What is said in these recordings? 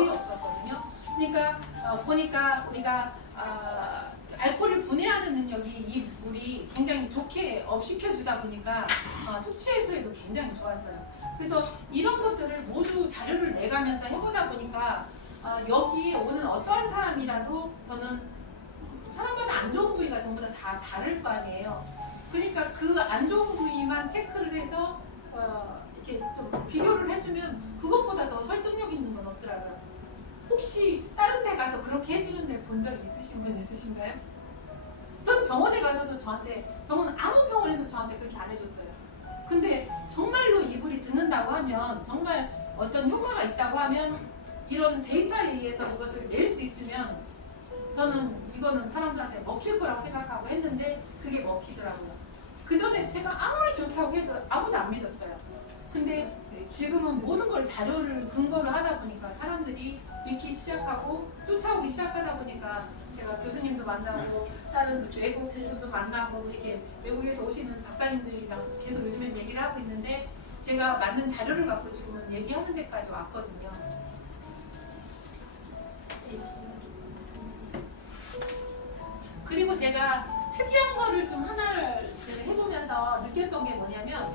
거의 없었거든요. 그러니까 보니까 우리가 알코올을 분해하는 능력이 이 물이 굉장히 좋게 업시켜주다 보니까 숙취 해소에도 굉장히 좋았어요. 그래서 이런 것들을 모두 자료를 내가면서 해보다 보니까 여기에 오는 어떠한 사람이라도 저는 사람마다 안 좋은 부위가 전부 다 다를 거 아니에요. 그러니까 그 안 좋은 부위만 체크를 해서 이렇게 좀 비교를 해주면 그것보다 더 설득력 있는 건 없더라고요. 혹시 다른 데 가서 그렇게 해주는 데 본 적 있으신 분 있으신가요? 전 병원에 가서도 저한테 아무 병원에서 저한테 그렇게 안 해줬어요. 근데 정말로 이불이 듣는다고 하면, 정말 어떤 효과가 있다고 하면, 이런 데이터에 의해서 이것을 낼 수 있으면 저는 이거는 사람들한테 먹힐 거라고 생각하고 했는데 그게 먹히더라고요. 그 전에 제가 아무리 좋다고 해도 아무도 안 믿었어요. 근데 지금은 모든 걸 자료를 근거로 하다 보니까 사람들이 믿기 시작하고 쫓아오기 시작하다 보니까 제가 교수님도 만나고 다른 외국 교수도 만나고 이렇게 외국에서 오시는 박사님들이랑 계속 요즘에 얘기를 하고 있는데 제가 맞는 자료를 갖고 지금은 얘기하는 데까지 왔거든요. 그리고 제가 특이한 거를 좀 하나를 제가 해보면서 느꼈던 게 뭐냐면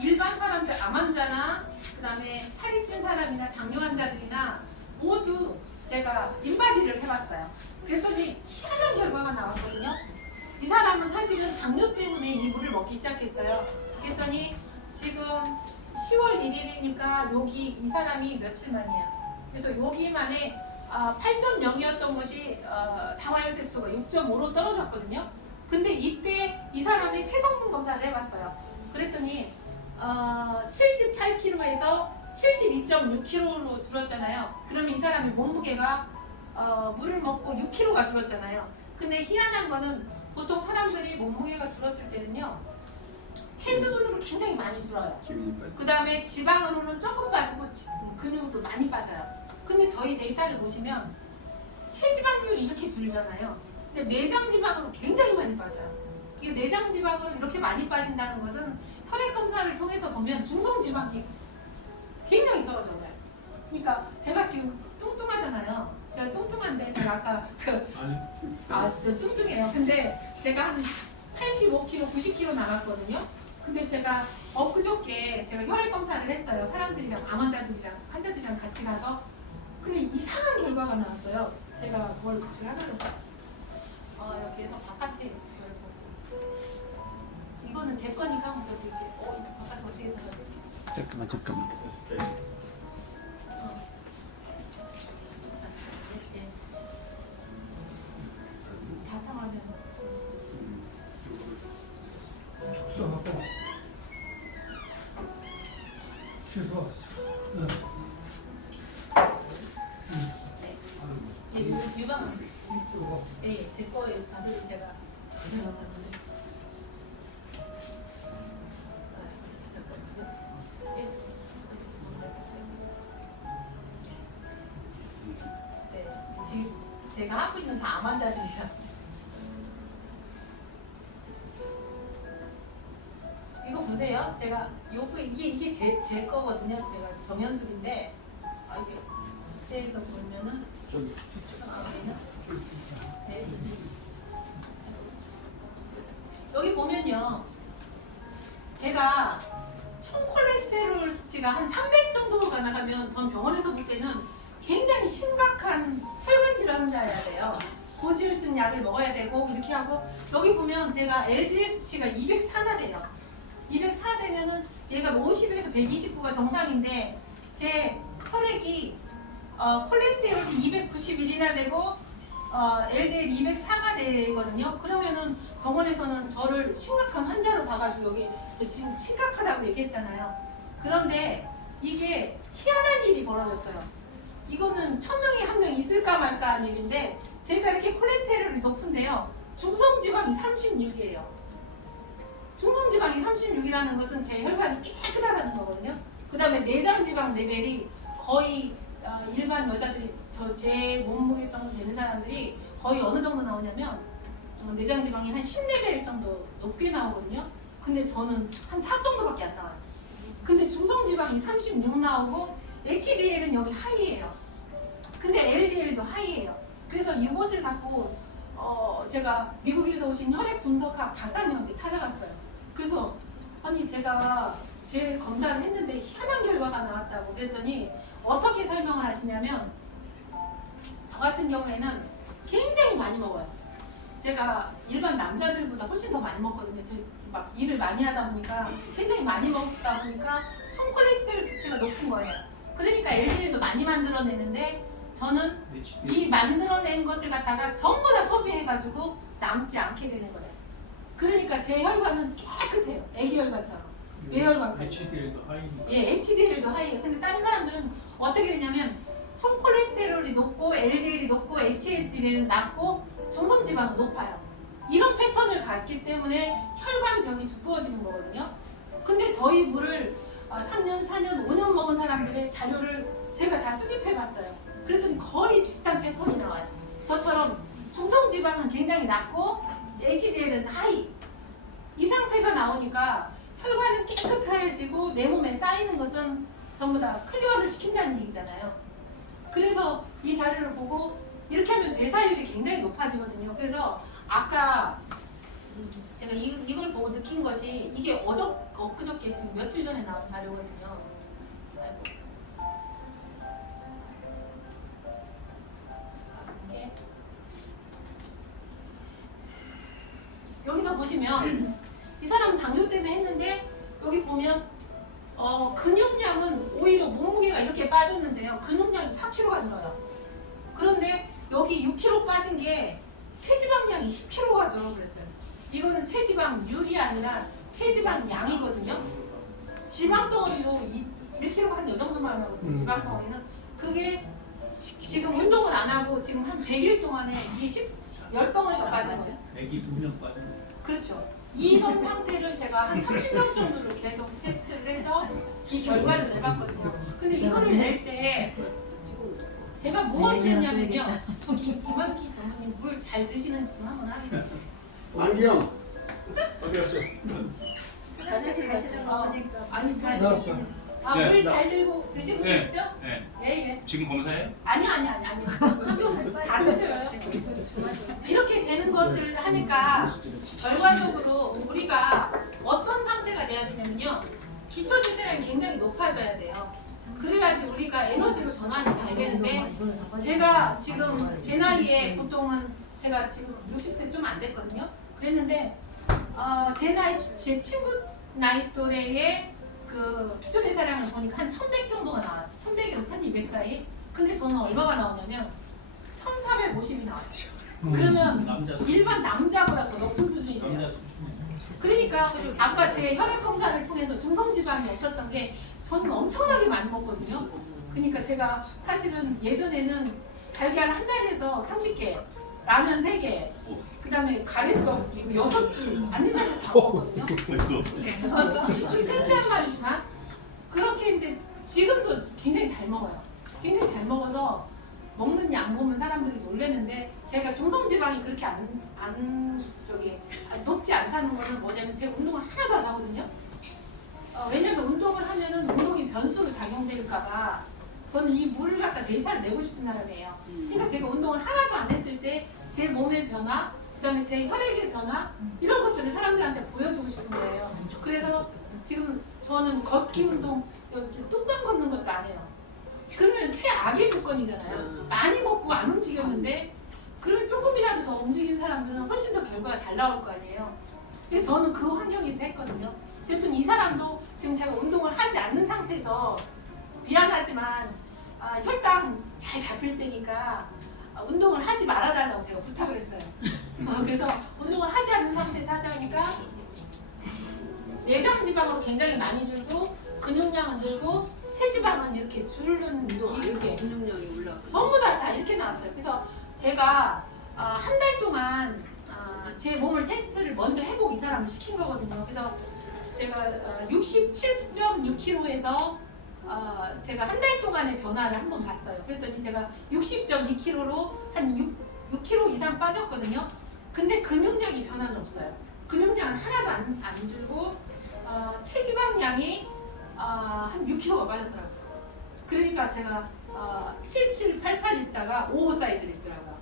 일반 사람들, 암 환자나 그 다음에 살이 찐 사람이나 당뇨 환자들이나 모두 제가 인바디를 해봤어요. 그랬더니 희한한 결과가 나왔거든요. 이 사람은 사실은 당뇨 때문에 이 물을 먹기 시작했어요. 그랬더니 지금 10월 1일이니까 여기 이 사람이 며칠 만이야. 그래서 여기만에 8.0이었던 것이 당화혈색소가 6.5로 떨어졌거든요. 근데 이때 이 사람이 체성분 검사를 해봤어요. 그랬더니 78kg에서 72.6kg로 줄었잖아요. 그러면 이 사람의 몸무게가 물을 먹고 6kg가 줄었잖아요. 근데 희한한 거는 보통 사람들이 몸무게가 줄었을 때는요, 체수분으로 굉장히 많이 줄어요. 그 다음에 지방으로는 조금 빠지고 근육으로 많이 빠져요. 근데 저희 데이터를 보시면 체지방률이 이렇게 줄잖아요. 근데 내장지방으로 굉장히 많이 빠져요. 이 내장지방으로 이렇게 많이 빠진다는 것은 혈액 검사를 통해서 보면 중성지방이 굉장히 떨어져요. 그러니까 제가 지금 뚱뚱하잖아요. 제가 뚱뚱한데 제가 아까 저 뚱뚱해요. 근데 제가 한 85kg, 90kg 나갔거든요. 근데 제가 엊그저께 제가 혈액 검사를 했어요. 사람들이랑, 암 환자들이랑 같이 가서. 근데 이상한 결과가 나왔어요. 제가 뭘 제가 하나를 여기에서 바깥에 이거는 제 거니까 한번 드릴게요. 이거 바깥에 어떻게 들어가지? 잠깐만. 자, 이렇게 바탕화면. 축소하고 취소. 유방. 네, 제 거예요. 자료를 제가 가져왔는데. 네, 지금 제가 하고 있는 다 암 환자들이라. 이거 보세요. 제가 이게 제 거거든요. 제가 정연술인데 이게 밑에서 보면은 여기 보면요, 제가 총 콜레스테롤 수치가 한 300 정도가 나가면 전 병원에서 볼 때는 굉장히 심각한 혈관 질환 환자여야 돼요. 고지혈증 약을 먹어야 되고 이렇게 하고, 여기 보면 제가 LDL 수치가 204나 돼요. 204 되면은 얘가 50에서 129가 정상인데 제 혈액이 콜레스테롤이 291이나 되고 LDL 204가 되거든요. 그러면은 병원에서는 저를 심각한 환자로 봐가지고 여기 저 지금 심각하다고 얘기했잖아요. 그런데 이게 희한한 일이 벌어졌어요. 이거는 1000명에 1명 있을까 말까 하는 일인데, 제가 이렇게 콜레스테롤이 높은데요, 중성지방이 36이에요. 중성지방이 36이라는 것은 제 혈관이 깨끗하다는 거거든요. 그 다음에 내장지방 레벨이 거의 일반 여자들이 제 몸무게 정도 되는 사람들이 거의 어느 정도 나오냐면 내장지방이 한 10레벨 정도 높게 나오거든요. 근데 저는 한 4 정도밖에 안 나와요. 근데 중성지방이 36 나오고 HDL은 여기 하이예요. 근데 LDL도 하이예요. 그래서 이것을 갖고 제가 미국에서 오신 혈액 분석학 박사님한테 찾아갔어요. 그래서 아니 제가 제 검사를 했는데 희한한 결과가 나왔다고 그랬더니 어떻게 설명을 하시냐면 저 같은 경우에는 굉장히 많이 먹어요. 제가 일반 남자들보다 훨씬 더 많이 먹거든요. 저 막 일을 많이 하다 보니까 굉장히 많이 먹다 보니까 총 콜레스테롤 수치가 높은 거예요. 그러니까 LDL도 많이 만들어내는데 저는 이 만들어낸 것을 갖다가 전부 다 소비해가지고 남지 않게 되는 거예요. 그러니까 제 혈관은 깨끗해요. 애기 혈관처럼. 뇌혈관까지. HDL도 하이입니다. 예, HDL도 하이에요. 근데 다른 사람들은 어떻게 되냐면 총 콜레스테롤이 높고 LDL이 높고 HDL은 낮고 중성지방은 높아요. 이런 패턴을 갖기 때문에 혈관벽이 두꺼워지는 거거든요. 근데 저희 물을 3년, 4년, 5년 먹은 사람들의 자료를 제가 다 수집해 봤어요. 그랬더니 거의 비슷한 패턴이 나와요. 저처럼 중성지방은 굉장히 낮고 HDL은 하이. 이 상태가 나오니까 혈관은 깨끗해지고 내 몸에 쌓이는 것은 전부 다 클리어를 시킨다는 얘기잖아요. 그래서 이 자료를 보고 이렇게 하면 대사율이 굉장히 높아지거든요. 그래서 아까 제가 이걸 보고 느낀 것이 이게 엊그저께 지금 며칠 전에 나온 자료거든요. 아이고. 이게 여기서 보시면 이 사람은 당뇨 때문에 했는데 여기 보면 근육량은 오히려 몸무게가 이렇게 빠졌는데요. 근육량이 4kg가 늘어요. 그런데 여기 6kg 빠진 게 체지방량이 10kg가 줄어버렸어요. 이거는 체지방률이 아니라 체지방량이거든요. 지방덩어리로 1kg 한 요 정도만 하거든요. 지방덩어리는. 그게 지금 운동을 안 하고 지금 한 100일 동안에 이게 10덩어리가 빠진 거예요. 애기 2명 빠진 거. 그렇죠. 이런 상태를 제가 한 30년 정도를 계속 테스트를 해서 이 결과를 내봤거든요. 근데 이거를 낼 때 제가 무엇을 했냐면요. 저기 이만기 전문님 물 잘 드시는지 좀 한번 하겠습니다. 안경 어디 갔어? 화장실 가시는 거 보니까 아니 잘 나왔어. 드시는. 네. 물 잘 들고 드시고 네. 계시죠? 네. 예. 지금 검사해요? 아니요. 다 드셔요. 이렇게 되는 것을 하니까 결과적으로 우리가 어떤 상태가 돼야 되냐면요. 기초 대사량이 굉장히 높아져야 돼요. 그래야지 우리가 에너지로 전환이 잘 되는데 제가 지금 제 나이에 보통은 제가 지금 60세 좀 안 됐거든요. 그랬는데 제 친구 나이 또래의 그 기초 대사량을 보니까 한 1100 정도가 나와요. 1100에서 1200 사이. 근데 저는 얼마가 나오냐면 1450이 나와요. 그러면 남자 일반 남자보다 더 높은 수준이에요. 남자 수준이에요. 그러니까 아까 제 혈액 검사를 통해서 중성지방이 없었던 게 저는 엄청나게 많이 먹거든요. 그러니까 제가 사실은 예전에는 달걀 한 자리에서 30개, 라면 3개, 그 다음에 가래떡 6줄 완전 다 먹거든요. 좀 창피한 말이지만 그렇게 했는데 지금도 굉장히 잘 먹어요. 굉장히 잘 먹어서 먹는 양 보면 사람들이 놀라는데 제가 중성지방이 그렇게 높지 않다는 거는 뭐냐면 제가 운동을 하나도 안 하거든요. 왜냐면 운동을 하면은 운동이 변수로 작용될까봐 저는 이 물을 갖다 데이터를 내고 싶은 사람이에요. 그러니까 제가 운동을 하나도 안 했을 때 제 몸의 변화, 그다음에 제 혈액의 변화 이런 것들을 사람들한테 보여주고 싶은 거예요. 그래서 지금 저는 걷기 운동 이렇게 뚝방 걷는 것도 안 해요. 그러면 최악의 조건이잖아요. 많이 먹고 안 움직였는데 그러면 조금이라도 더 움직이는 사람들은 훨씬 더 결과가 잘 나올 거 아니에요. 그래서 저는 그 환경에서 했거든요. 그랬더니 이 사람도 지금 제가 운동을 하지 않는 상태에서 미안하지만 혈당 잘 잡힐 때니까 운동을 하지 말아달라고 제가 부탁을 했어요. 그래서 운동을 하지 않는 상태에서 하자니까 내장 지방으로 굉장히 많이 줄고 근육량은 늘고 체지방은 이렇게 줄는 이렇게 근육량이 올라가. 전부 다 이렇게 나왔어요. 그래서 제가 한 달 동안 제 몸을 테스트를 먼저 해보고 이 사람을 시킨 거거든요. 그래서 제가 67.6kg에서 제가 한 달 동안의 변화를 한번 봤어요. 그랬더니 제가 60.2kg로 한 6kg 이상 빠졌거든요. 근데 근육량이 변화는 없어요. 근육량은 하나도 안 줄고 체지방량이 한 6kg가 빠졌더라고요. 그러니까 제가 7788 입다가 55 사이즈를 입더라고요.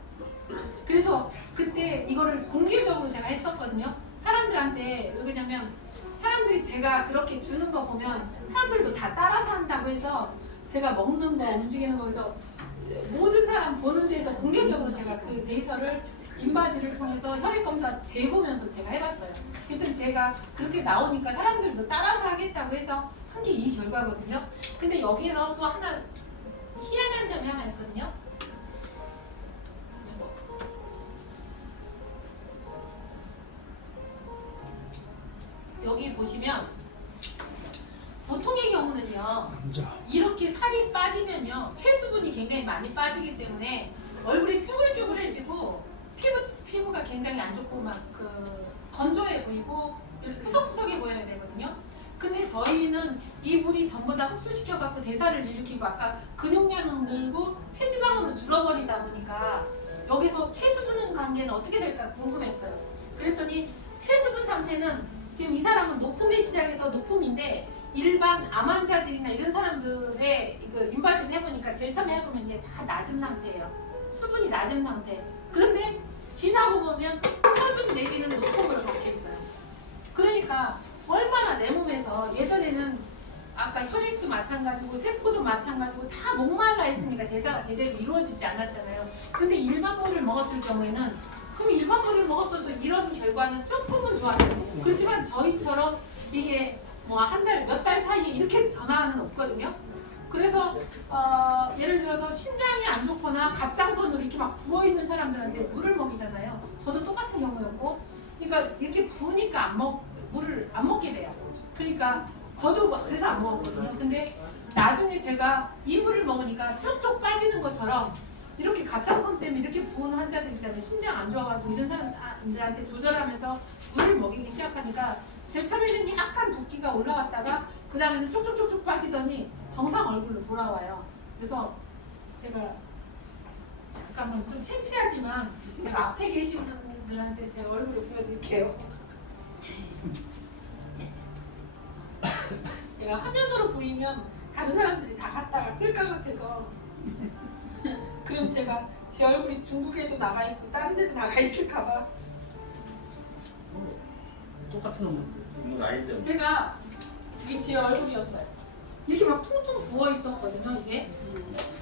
그래서 그때 이거를 공개적으로 제가 했었거든요. 사람들한테. 왜냐면 사람들이 제가 그렇게 주는 거 보면 사람들도 다 따라서 한다고 해서 제가 먹는 거 움직이는 거에서 모든 사람 보는 데에서 공개적으로 제가 그 데이터를 인바디를 통해서 혈액검사 재보면서 제가 해봤어요. 그랬더니 제가 그렇게 나오니까 사람들도 따라서 하겠다고 해서 한 게 이 결과거든요. 근데 여기에는 또 하나 희한한 점이 하나 있거든요. 여기 보시면 보통의 경우는요, 이렇게 살이 빠지면요 체수분이 굉장히 많이 빠지기 때문에 얼굴이 쭈글쭈글해지고 피부가 굉장히 안 좋고 막 건조해 보이고 푸석푸석해 보여야 되거든요. 근데 저희는 이 물이 전부 다 흡수시켜 갖고 대사를 일으키고 아까 근육량은 늘고 체지방으로 줄어버리다 보니까 여기서 체수분 관계는 어떻게 될까 궁금했어요. 그랬더니 체수분 상태는 지금 이 사람은 노폼의 시작에서 노폼인데 일반 암 환자들이나 이런 사람들의 인바디를 해보니까 제일 처음에 해보면 이게 다 낮은 상태예요. 수분이 낮은 상태. 그런데 지나고 보면 혈중 내지는 노폼으로 박혀 있어요. 그러니까 얼마나 내 몸에서 예전에는 아까 혈액도 마찬가지고 세포도 마찬가지고 다 목말라 있으니까 대사가 제대로 이루어지지 않았잖아요. 근데 일반 물을 먹었을 경우에는 그럼 일반 물을 먹었어도 이런 결과는 조금은 좋았어요. 그렇지만 저희처럼 이게 뭐 한 달, 몇 달 사이에 이렇게 변화는 없거든요. 그래서 예를 들어서 신장이 안 좋거나 갑상선으로 이렇게 막 부어있는 사람들한테 물을 먹이잖아요. 저도 똑같은 경우였고, 그러니까 이렇게 부으니까 물을 안 먹게 돼요. 그러니까 저도 그래서 안 먹었거든요. 근데 나중에 제가 이 물을 먹으니까 쪽쪽 빠지는 것처럼 이렇게 갑상선 때문에 이렇게 부은 환자들 있잖아요. 신장 안 좋아가지고 이런 사람들한테 조절하면서 물을 먹이기 시작하니까 제일 처음에는 약간 붓기가 올라왔다가 그 다음에는 쪽쪽쪽쪽 빠지더니 정상 얼굴로 돌아와요. 그래서 제가 잠깐만 좀 창피하지만 제가 앞에 계신 분들한테 제 얼굴을 보여드릴게요. 제가 화면으로 보이면 다른 사람들이 다 갖다가 쓸 것 같아서 그럼 제가 제 얼굴이 중국에도 나가 있고 다른 데도 나가 있을까봐 똑같은 놈 아닌데. 제가 이게 제 얼굴이었어요. 이렇게 막 퉁퉁 부어 있었거든요. 이게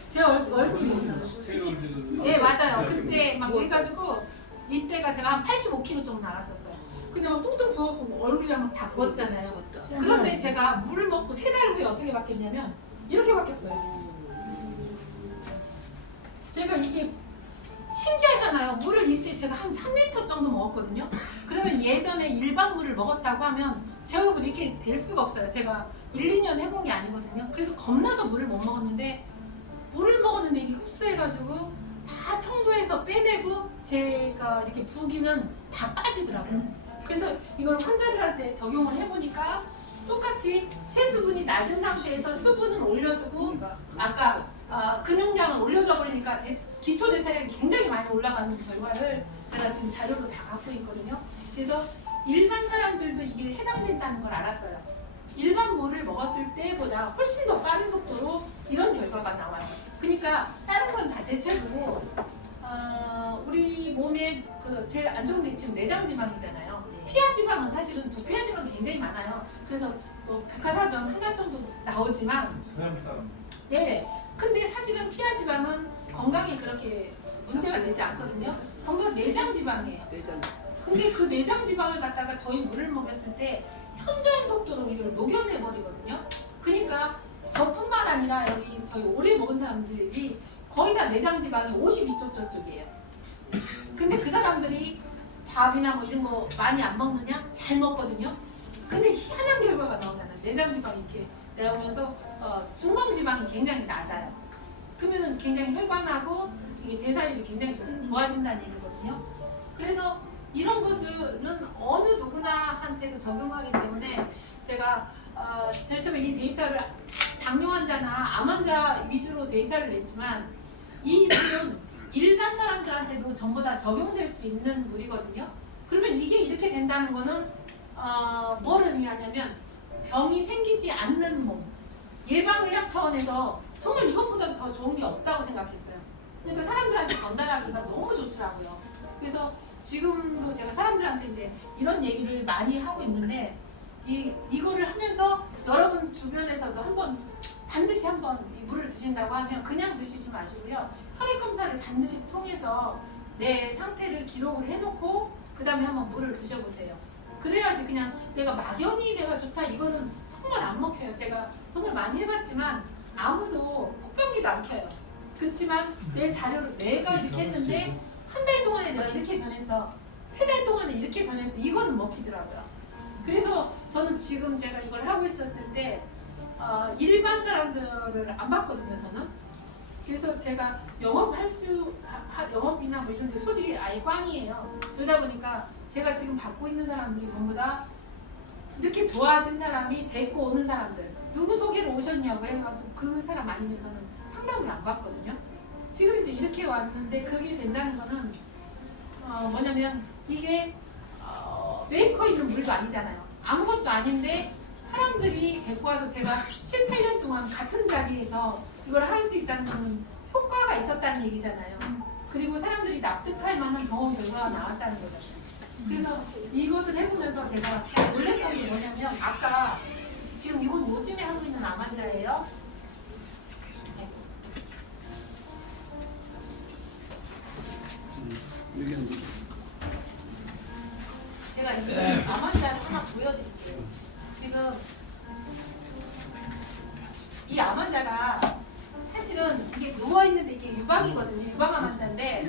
제 얼굴이었어요. 네 맞아요. 그때 막 해가지고 이때가 제가 한 85kg 정도 나갔었어요. 근데 막 퉁퉁 부었고 얼굴이랑 막 다 부었잖아요. 그런데 제가 물을 먹고 3달 후에 어떻게 바뀌었냐면 이렇게 바뀌었어요. 제가 이게 신기하잖아요. 물을 이때 제가 한 3리터 정도 먹었거든요. 그러면 예전에 일반 물을 먹었다고 하면 제 얼굴이 이렇게 될 수가 없어요. 제가 1, 2년 해본 게 아니거든요. 그래서 겁나서 물을 못 먹었는데 물을 먹었는데 이게 흡수해가지고 다 청소해서 빼내고 제가 이렇게 부기는 다 빠지더라고요. 그래서 이걸 환자들한테 적용을 해보니까 똑같이 체수분이 낮은 상태에서 수분은 올려주고 아까 근육량은 올려져 버리니까 기초 대사량이 굉장히 많이 올라가는 결과를 제가 지금 자료로 다 갖고 있거든요. 그래서 일반 사람들도 이게 해당된다는 걸 알았어요. 일반 물을 먹었을 때보다 훨씬 더 빠른 속도로 이런 결과가 나와요. 그러니까 다른 건 다 제쳐두고 우리 몸에 제일 안 좋은 게 지금 내장 지방이잖아요. 피하 지방은 사실은 저 피하 지방이 굉장히 많아요. 그래서 뭐 백화사전 하나 정도 나오지만 서양 사람. 네. 근데 사실은 피하 지방은 건강에 그렇게 문제가 되지 않거든요. 전부 다 내장 지방이에요. 근데 그 내장 지방을 갖다가 저희 물을 먹였을 때 현저한 속도로 이걸 녹여내 버리거든요. 그러니까 저뿐만 아니라 여기 저희 오래 먹은 사람들이 거의 다 내장 지방이 52쪽 저쪽이에요. 근데 그 사람들이 밥이나 뭐 이런 거 많이 안 먹느냐? 잘 먹거든요. 근데 희한한 결과가 나오잖아요. 내장 지방이 이렇게 나오면서 중성 지방이 굉장히 낮아요. 그러면은 굉장히 혈관하고 이게 대사율이 굉장히 좋아진다는 얘기거든요. 그래서 이런 것은 어느 누구나한테도 적용하기 때문에 제가 제일 처음에 이 데이터를 당뇨 환자나 암 환자 위주로 데이터를 냈지만 이 물은 일반 사람들한테도 전부 다 적용될 수 있는 물이거든요. 그러면 이게 이렇게 된다는 거는 뭐를 의미하냐면 병이 생기지 않는 몸, 예방의학 차원에서 정말 이것보다 더 좋은 게 없다고 생각했어요. 그러니까 사람들한테 전달하기가 너무 좋더라고요. 그래서 지금도 제가 사람들한테 이제 이런 얘기를 많이 하고 있는데 이거를 하면서 여러분 주변에서도 반드시 한번 이 물을 드신다고 하면 그냥 드시지 마시고요. 혈액 검사를 반드시 통해서 내 상태를 기록을 해놓고 그 다음에 한번 물을 드셔보세요. 그래야지 그냥 내가 막연히 내가 좋다 이거는 정말 안 먹혀요. 제가 정말 많이 해봤지만 아무도 콧방귀도 안 켜요. 그렇지만 내 자료를 내가 이렇게 했는데 한 달 동안에 내가 이렇게 변해서 3달 동안에 이렇게 변해서 이거는 먹히더라고요. 그래서 저는 지금 제가 이걸 하고 있었을 때 일반 사람들을 안 봤거든요. 저는. 그래서 제가 영업이나 뭐 이런 데 소질이 아예 꽝이에요. 그러다 보니까 제가 지금 받고 있는 사람들이 전부 다 이렇게 좋아진 사람이 데리고 오는 사람들, 누구 소개로 오셨냐고 해가지고 그 사람 아니면 저는 상담을 안 받거든요. 지금 이제 이렇게 왔는데 그게 된다는 거는 뭐냐면 이게 메이커 있는 물도 아니잖아요. 아무것도 아닌데 사람들이 데리고 와서 제가 7, 8년 동안 같은 자리에서 이걸 할 수 있다는 건 효과가 있었다는 얘기잖아요. 그리고 사람들이 납득할 만한 경험 결과가 나왔다는 거죠. 그래서 이것을 해보면서 제가 놀랬던 게 뭐냐면 아까 지금 이건 요즘에 하고 있는 암 환자예요. 여기 한 제가 이암 환자를 하나 보여드릴게요. 지금 이 암 환자가 사실은 이게 누워있는데 이게 유방이거든요. 유방암 환자인데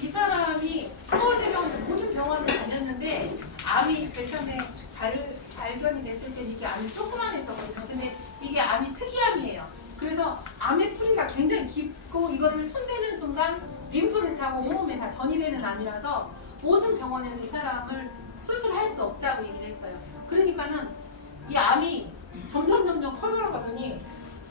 이 사람이 서울대병원 모든 병원을 다녔는데 암이 제일 처음에 발견이 됐을 때 이게 암이 조그만했었거든요. 근데 이게 암이 특이암이에요. 그래서 암의 풀이가 굉장히 깊고 이거를 손대는 순간 림프를 타고 온몸에 다 전이 되는 암이라서 모든 병원에서 이 사람을 수술할 수 없다고 얘기를 했어요. 그러니까는 이 암이 점점 커져가더니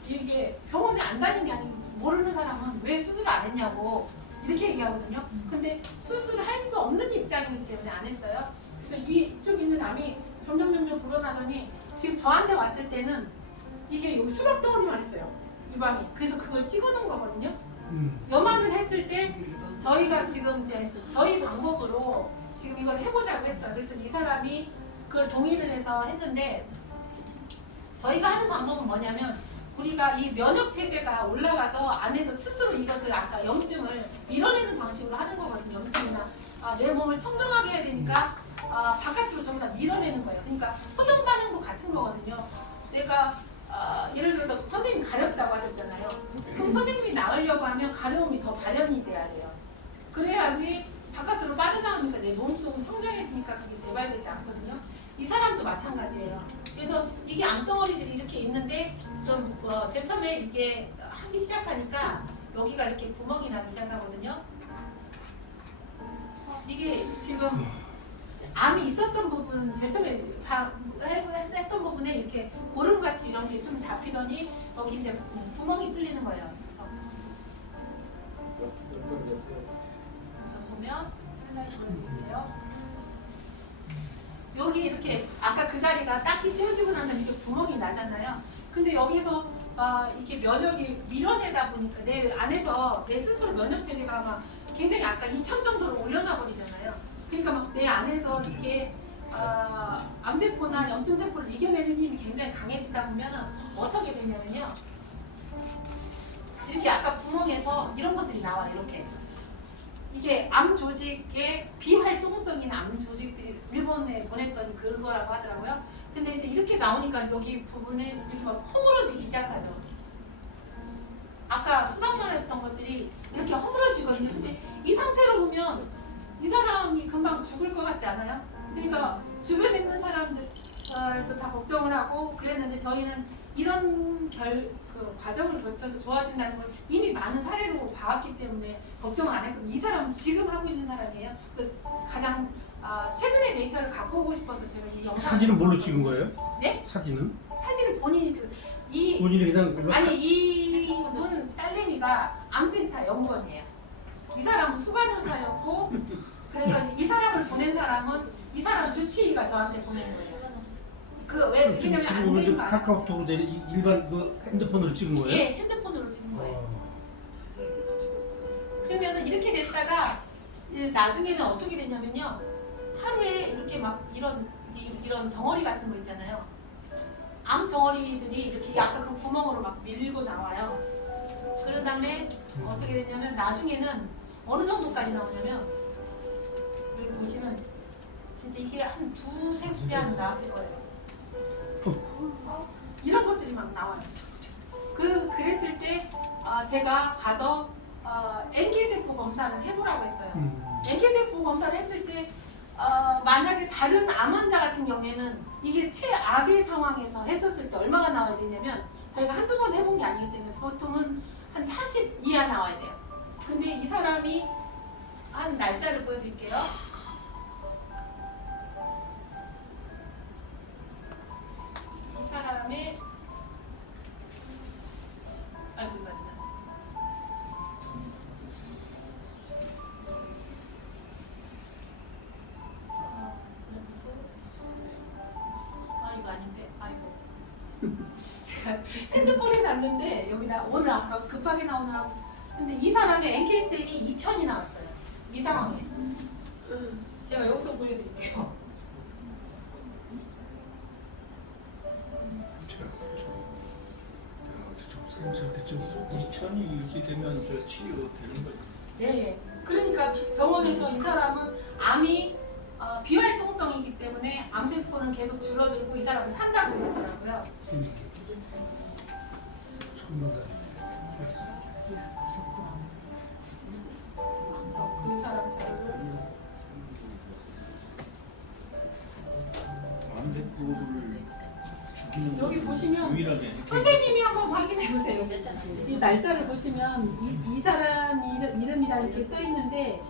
이게 병원에 안 다닌 게 아니고 모르는 사람은 왜 수술을 안 했냐고 이렇게 얘기하거든요. 근데 수술을 할 수 없는 입장이기 때문에 안 했어요. 그래서 이쪽 있는 암이 점점 불어나더니 지금 저한테 왔을 때는 이게 여기 수박 덩어리만 있어요. 유방이. 그래서 그걸 찍어놓은 거거든요. 염화를 했을 때 저희가 지금 이제 저희 방법으로 지금 이걸 해보자고 했어요. 그랬더니 이 사람이 그걸 동의를 해서 했는데 저희가 하는 방법은 뭐냐면 우리가 이 면역 체제가 올라가서 안에서 스스로 이것을 아까 염증을 밀어내는 방식으로 하는 거거든요. 염증이나 내 몸을 청정하게 해야 되니까 바깥으로 전부 다 밀어내는 거예요. 그러니까 호정 반응도 같은 거거든요. 내가 예를 들어서 선생님이 가렵다고 하셨잖아요. 그럼 선생님이 나으려고 하면 가려움이 더 발현이 돼야 돼요. 그래야지 바깥으로 빠져나오니까 내 몸속은 청정해지니까 그게 재발되지 않거든요. 이 사람도 마찬가지예요. 그래서 이게 암덩어리들이 이렇게 있는데 좀 제일 처음에 이게 하기 시작하니까 여기가 이렇게 구멍이 나기 시작하거든요. 이게 지금 암이 있었던 부분 제일 처음에 했던 부분에 이렇게 고름같이 이런 게 좀 잡히더니 여기 이제 구멍이 뚫리는 거예요. 보면 하나 보여드릴게요. 여기 이렇게 아까 그 자리가 딱히 떼어지고 나면 이렇게 구멍이 나잖아요. 근데 여기서 이렇게 면역이 밀어내다 보니까 내 안에서 내 스스로 면역 체제가 막 굉장히 아까 2000 정도로 올려놔 버리잖아요. 그러니까 막 내 안에서 이게 암세포나 염증세포를 이겨내는 힘이 굉장히 강해지다 보면은 어떻게 되냐면요. 이렇게 아까 구멍에서 이런 것들이 나와요. 이렇게. 이게 암 조직의 비활동성인 암 조직들이 일본에 보냈던 그거라고 하더라고요. 근데 이제 이렇게 나오니까 여기 부분에 이렇게 막 허물어지기 시작하죠. 아까 수박만 했던 것들이 이렇게 허물어지거든요. 근데 이 상태로 보면 이 사람이 금방 죽을 것 같지 않아요? 그러니까 주변에 있는 사람들도 다 걱정을 하고 그랬는데 저희는 이런 과정을 거쳐서 좋아진다는 걸 이미 많은 사례로 봐왔기 때문에 걱정을 안 했고 이 사람은 지금 하고 있는 사람이에요. 가장 최근의 데이터를 갖고 오고 싶어서 제가 이 영상 사진은 뭘로 찍은 거예요? 네? 사진은? 사진을 본인이 찍었어요. 본인이 그냥 아니 이분 딸내미가 암센터 연구원이에요. 이 사람은 수간호사였고 그래서 이 사람을 보낸 사람은 이 사람 주치의가 저한테 보낸 거예요. 왜 지금 왜냐면 안 오늘 되는 저 거 아니에요. 카카오톡으로 내리 일반 그 핸드폰으로 찍은 거예요? 예, 핸드폰으로 찍은 거예요. 어. 그러면은 이렇게 됐다가 이제 나중에는 어떻게 되냐면요. 하루에 이렇게 막 이런 덩어리 같은 거 있잖아요. 암 덩어리들이 이렇게 아까 그 구멍으로 막 밀고 나와요. 그런 다음에 어떻게 되냐면 나중에는 어느 정도까지 나오냐면 여기 보시면 진짜 이게 한 두세 수대한 나왔을 거예요. 이런 것들이 막 나와요. 그랬을 때 제가 가서 NK세포 검사를 해보라고 했어요. NK세포 검사를 했을 때 만약에 다른 암 환자 같은 경우에는 이게 최악의 상황에서 했었을 때 얼마가 나와야 되냐면 저희가 한두 번 해본 게 아니기 때문에 보통은 한 40 이하 나와야 돼요. 근데 이 사람이 한 날짜를 보여드릴게요. 이 사람의 아이고 맞나? 이거 아닌데 아이고 제가 핸드폰에 놨는데 여기다 오늘 아까 급하게 나오느라고 근데 이 사람의 NK셀이 2000이 나왔어요. 이 상황에 제가 여기서 보여드릴게요. 그렇죠. 2천이 이렇게 되면 그 치료되는 거죠. 예. 그러니까 병원에서 이 사람은 암이 비활동성이기 때문에 암세포는 계속 줄어들고 이 사람은 산다고 그러더라고요. 그 사람 자료를 암세포를 죽이는 여기 보시면 유일하게 선생님이 한번 확인해 보세요. 이 날짜를 보시면 이 사람 이름이랑 이렇게 써 있는데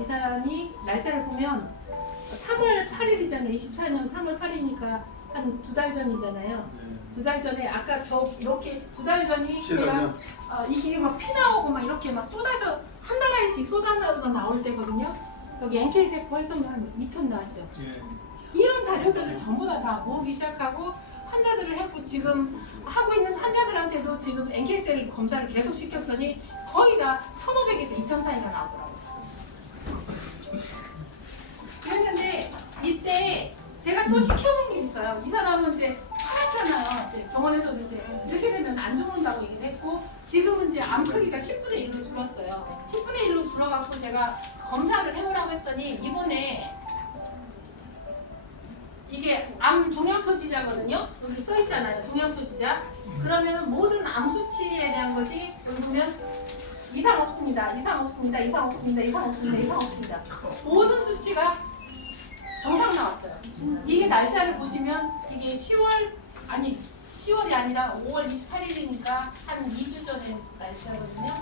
이 사람이 날짜를 보면 3월 8일이잖아요. 24년 3월 8일이니까 한 2달 전이잖아요. 2달 전에 아까 저 이렇게 2달 전이 제가 이게 막 피 나오고 막 이렇게 막 쏟아져 한 달씩 쏟아져 나올 때거든요. 여기 NK세포 활성도 한 2000 나왔죠. 예. 이런 자료들을 전부 다 모으기 시작하고 환자들을 했고 지금 하고 있는 환자들한테도 지금 NK셀 검사를 계속 시켰더니 거의 다 1500에서 2000 사이가 나오더라고요. 그랬는데 이때 제가 또 시켜본 게 있어요. 이 사람은 이제 살았잖아요. 이제 병원에서도 이제 이렇게 되면 안 죽는다고 얘기를 했고 지금은 이제 암 크기가 10분의 1로 줄었어요. 10분의 1로 줄어갖고 제가 검사를 해보라고 했더니 이번에 이게 암 종양표지자거든요. 여기 써 있잖아요. 종양표지자. 그러면 모든 암 수치에 대한 것이 여기 보면 이상 없습니다. 이상 없습니다. 이상 없습니다. 이상 없습니다. 이상 없습니다. 모든 수치가 정상 나왔어요. 이게 날짜를 보시면 이게 10월이 아니라 5월 28일이니까 한 2주 전에 날짜거든요.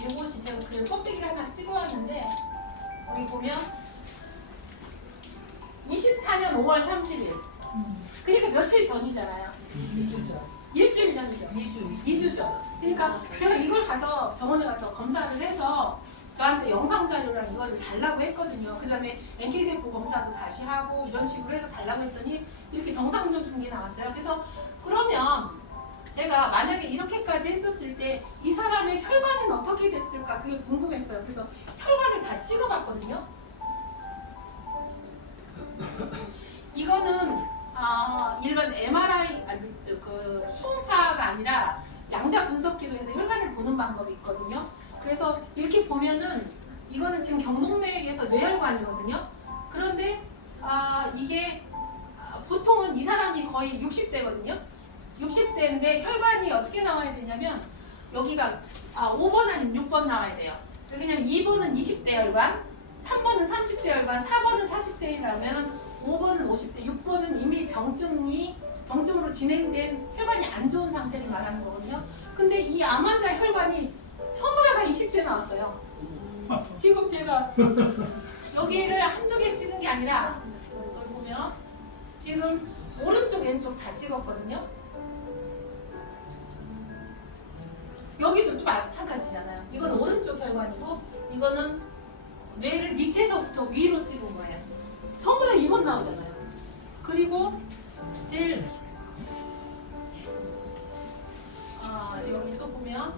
이것이 제가 그래도 껍데기를 하나 찍어왔는데 여기 보면 24년 5월 30일. 그러니까 며칠 전이잖아요. 일주일 전이죠. 2주 전. 그러니까 제가 이걸 가서 병원에 가서 검사를 해서 저한테 영상 자료랑 이걸 달라고 했거든요. 그 다음에 NK세포 검사도 다시 하고 이런 식으로 해서 달라고 했더니 이렇게 정상적인 게 나왔어요. 그래서 그러면 제가 만약에 이렇게까지 했었을 때 이 사람의 혈관은 어떻게 됐을까 그게 궁금했어요. 그래서 혈관을 다 찍어봤거든요. 이거는 일반 MRI 그 초음파가 아니라 양자 분석기로 해서 혈관을 보는 방법이 있거든요. 그래서 이렇게 보면은 이거는 지금 경동맥에서 뇌혈관이거든요. 그런데 이게 보통은 이 사람이 거의 60대거든요. 60대인데 혈관이 어떻게 나와야 되냐면 여기가 5번 아니면 6번 나와야 돼요. 왜냐면 2번은 20대 혈관, 3번은 30대 혈관, 4번은 40대라면 5번은 50대, 6번은 이미 병증으로 진행된 혈관이 안 좋은 상태를 말하는 거거든요. 근데 이 암 환자 혈관이 전부 다 20대 나왔어요. 지금 제가 여기를 한두 개 찍은 게 아니라 여기 보면 지금 오른쪽 왼쪽 다 찍었거든요. 여기도 또 마찬가지잖아요. 이건 오른쪽 혈관이고 이거는 뇌를 밑에서부터 위로 찍은 거예요. 전부 다 2번 나오잖아요. 그리고 제일 여기 또 보면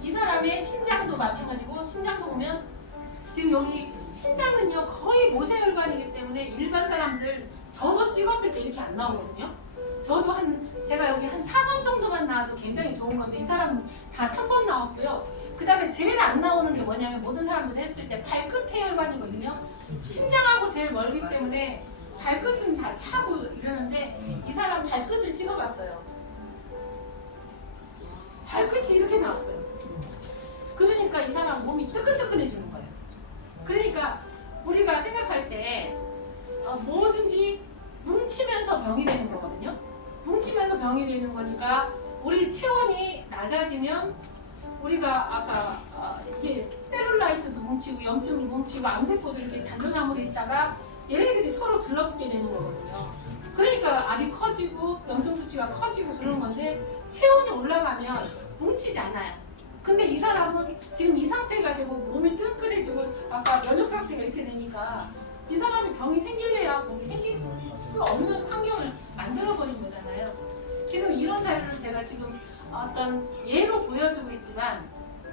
이 사람의 신장도 마찬가지고 신장도 보면 지금 여기 신장은요 거의 모세혈관이기 때문에 일반 사람들 저도 찍었을 때 이렇게 안 나오거든요. 저도 제가 여기 한 4번 정도만 나와도 굉장히 좋은 건데 이 사람은 다 3번 나왔고요. 그 다음에 제일 안 나오는 게 뭐냐면 모든 사람들이 했을 때 발끝의 혈관이거든요. 신장하고 제일 멀기 때문에 발끝은 다 차고 이러는데 이 사람 발끝을 찍어봤어요. 발끝이 이렇게 나왔어요. 그러니까 이 사람 몸이 뜨끈뜨끈해지는 거예요. 그러니까 우리가 생각할 때 뭐든지 뭉치면서 병이 되는 거거든요. 뭉치면서 병이 되는 거니까 우리 체온이 낮아지면 우리가 아까 이게 셀룰라이트도 뭉치고 염증도 뭉치고 암세포도 이렇게 잔존암으로 있다가 얘네들이 서로 들러붙게 되는 거거든요. 그러니까 암이 커지고 염증 수치가 커지고 그런 건데 체온이 올라가면 뭉치지 않아요. 근데 이 사람은 지금 이 상태가 되고 몸이 뜨끈해지고 아까 면역 상태가 이렇게 되니까 이 사람이 병이 생길래야 병이 생길 수 없는 환경을 만들어버린 거잖아요. 지금 이런 자료를 제가 지금 어떤 예로 보여주고 있지만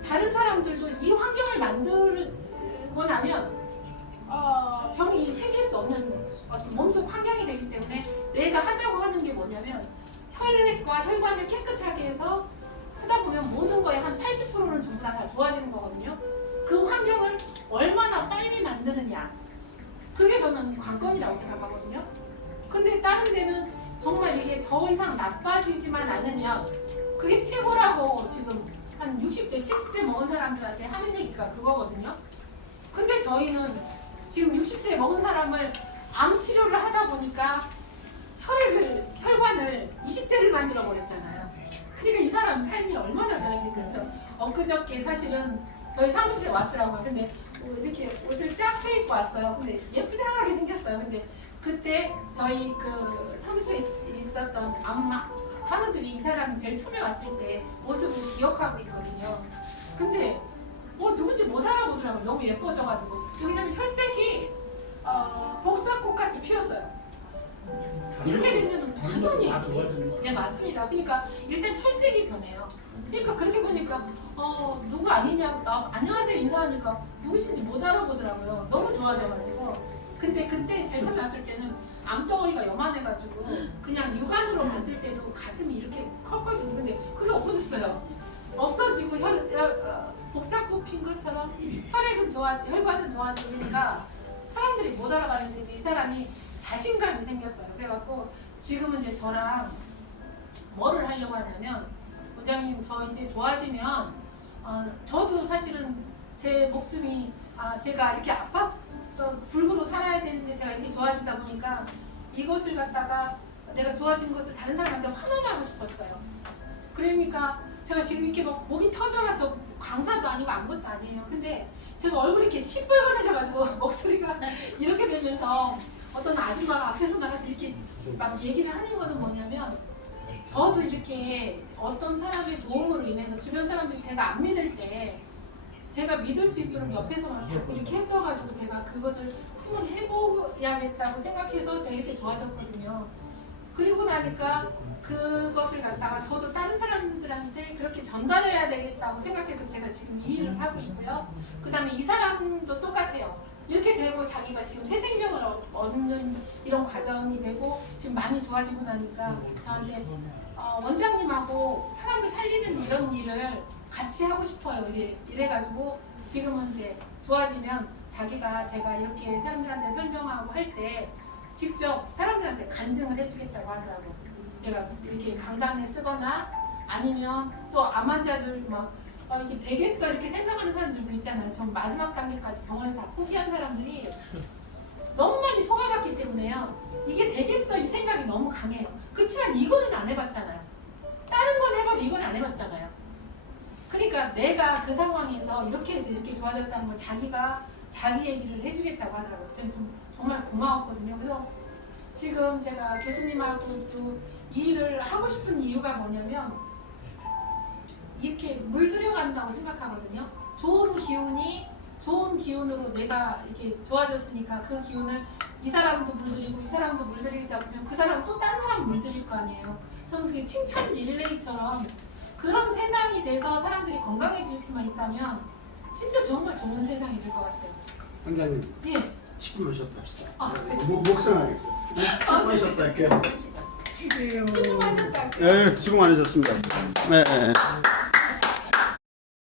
다른 사람들도 이 환경을 만들고 나면 병이 생길 수 없는 어떤 몸속 환경이 되기 때문에 내가 하자고 하는 게 뭐냐면 혈액과 혈관을 깨끗하게 해서 하다 보면 모든 거에 한 80%는 전부 다 좋아지는 거거든요. 그 환경을 얼마나 빨리 만드느냐 그게 저는 관건이라고 생각하거든요. 근데 다른 데는 정말 이게 더 이상 나빠지지만 않으면 그게 최고라고 지금 한 60대, 70대 먹은 사람들한테 하는 얘기가 그거거든요. 근데 저희는 지금 60대 먹은 사람을 암 치료를 하다 보니까 혈관을 20대를 만들어 버렸잖아요. 그러니까 이 사람 삶이 얼마나 변했겠어요. 엊그저께 사실은 저희 사무실에 왔더라고요. 근데 이렇게 옷을 쫙 펴입고 왔어요. 근데 예쁘장하게 생겼어요. 근데 그때 저희 그 사무실에 있었던 한우들이 이 사람이 제일 처음에 왔을 때 모습을 기억하고 있거든요. 근데 누군지 못 알아보더라고요. 너무 예뻐져가지고. 왜냐면 혈색이 복사꽃같이 피었어요. 이렇게 되면 당연히 네 맞습니다. 그러니까 일단 혈색이 변해요. 그러니까 그렇게 보니까 누구 아니냐 안녕하세요 인사하니까 누구신지 못 알아보더라고요. 너무 좋아져가지고. 근데 그때 제일 처음 왔을 때는 암덩어리가 요만해가지고 그냥 육안으로 봤을 때도 가슴이 이렇게 컸거든요. 근데 그게 없어졌어요. 없어지고 복사꽃 핀 것처럼 혈관은 좋아지니까 사람들이 못 알아가는데 이제 이 사람이 자신감이 생겼어요. 그래갖고 지금은 이제 저랑 뭐를 하려고 하냐면 원장님 저 이제 좋아지면 저도 사실은 제 목숨이 제가 이렇게 불구로 살아야 되는데 제가 이렇게 좋아지다 보니까 이것을 갖다가 내가 좋아지는 것을 다른 사람한테 환원하고 싶었어요. 그러니까 제가 지금 이렇게 막 목이 터져라 저 강사도 아니고 아무것도 아니에요. 근데 제가 얼굴이 이렇게 시뻘건해져가지고 목소리가 이렇게 되면서 어떤 아줌마가 앞에서 나가서 이렇게 막 얘기를 하는 거는 뭐냐면 저도 이렇게 어떤 사람의 도움으로 인해서 주변 사람들이 제가 안 믿을 때 제가 믿을 수 있도록 옆에서 막 자꾸 이렇게 해줘가지고 제가 그것을 한번 해보야겠다고 생각해서 제가 이렇게 좋아졌거든요. 그리고 나니까 그것을 갖다가 저도 다른 사람들한테 그렇게 전달해야 되겠다고 생각해서 제가 지금 이 일을 하고 있고요. 그 다음에 이 사람도 똑같아요. 이렇게 되고 자기가 지금 새 생명을 얻는 이런 과정이 되고 지금 많이 좋아지고 나니까 저한테 원장님하고 사람을 살리는 이런 일을 같이 하고 싶어요. 이래가지고 지금은 이제 좋아지면 제가 이렇게 사람들한테 설명하고 할 때 직접 사람들한테 간증을 해주겠다고 하더라고요. 제가 이렇게 강단에 쓰거나 아니면 또 암 환자들 막 이게 되겠어 이렇게 생각하는 사람들도 있잖아요. 전 마지막 단계까지 병원에서 다 포기한 사람들이 너무 많이 속아봤기 때문에요. 이게 되겠어 이 생각이 너무 강해요. 그렇지만 이거는 안 해봤잖아요. 다른 건 해봐도 이건 안 해봤잖아요. 그러니까 내가 그 상황에서 이렇게 해서 이렇게 좋아졌다는 걸 자기가 자기 얘기를 해주겠다고 하더라고요. 저는 좀 정말 고마웠거든요. 그래서 지금 제가 교수님하고 또 이 일을 하고 싶은 이유가 뭐냐면 이렇게 물들여간다고 생각하거든요. 좋은 기운으로 내가 이렇게 좋아졌으니까 그 기운을 이 사람도 물들이고 이 사람도 물들이다 보면 그 사람 또 다른 사람 물들일 거 아니에요. 저는 그게 칭찬 릴레이처럼 그런 세상이 돼서 사람들이 건강해질 수만 있다면 진짜 정말 좋은 세상이 될 것 같아요. 원장님 예. 10분만 쉬었다 합시다. 아, 네. 목상하겠어. 10분만 쉬었다 할게요. 수고하셨다. 예, 수고 많으셨습니다. 네, 네.